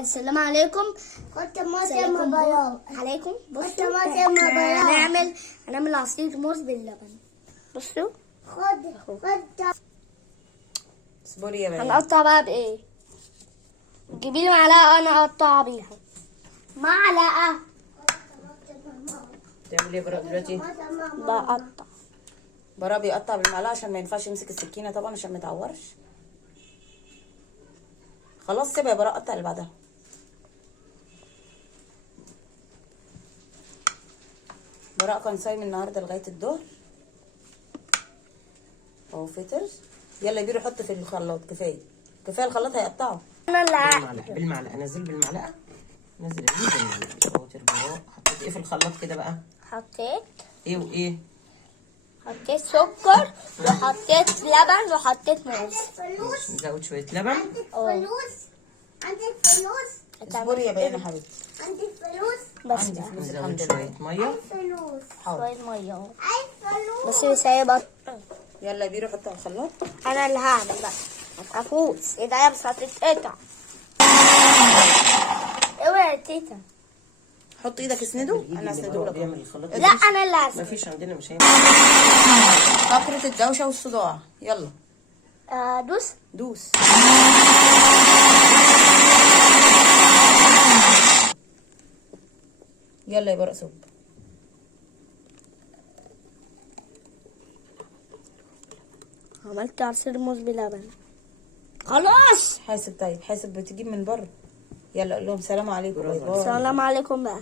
السلام عليكم. عليكم. بصوا هنعمل عصير موز باللبن. بصوا خد اصبري يا بنات. هنقطع بقى بايه؟ جيبي لي معلقه انا اقطع بيها. معلقه. تعملي ايه براء دلوقتي؟ بقطع. براء بيقطع بالمعلقه عشان ما ينفعش يمسك السكينه طبعا عشان ما يتعورش. خلاص سيبها يا براء، قطع اللي بعدها. براء كان صايم النهارده لغايه الظهر اهو فطر. يلا بيرو حط في الخلاط. كفايه الخلاط هيقطعه. انا اللي بالمعلقه نزل بالمعلقه. نزل بالمعلقه. براء حطيت ايه في الخلاط كده بقى؟ حطيت ايه وايه؟ حطيت سكر وحطيت لبن وحطيت موز. نزود شويه لبن. عندك فلوس؟ اصبري يا بيان يا حبيبتي. عندك فلوس؟ بس عندي فلوس الحمد لله. شويه ميه. فلوس. شويه ميه اهو. فلوس. بس سايبه. يلا يا بيرو حطها في الخلاط. انا اللي هعمل بقى. ما تخافوش ايديا مش هتتقطع. اوعي يا تيتا. حط ايدك اسنده. انا اسنده لك. لا انا اللي هسند. مفيش عندنا مش هينفع. فقرة الدوشة والصداع. يلا دوس. دوس. يلا يا براء صب. عملت عصير موز بلبن. خلاص. حاسب طيب، حاسب بتجيب من بره. يلا قول لهم سلام عليكم. باي باي. السلام عليكم بقى.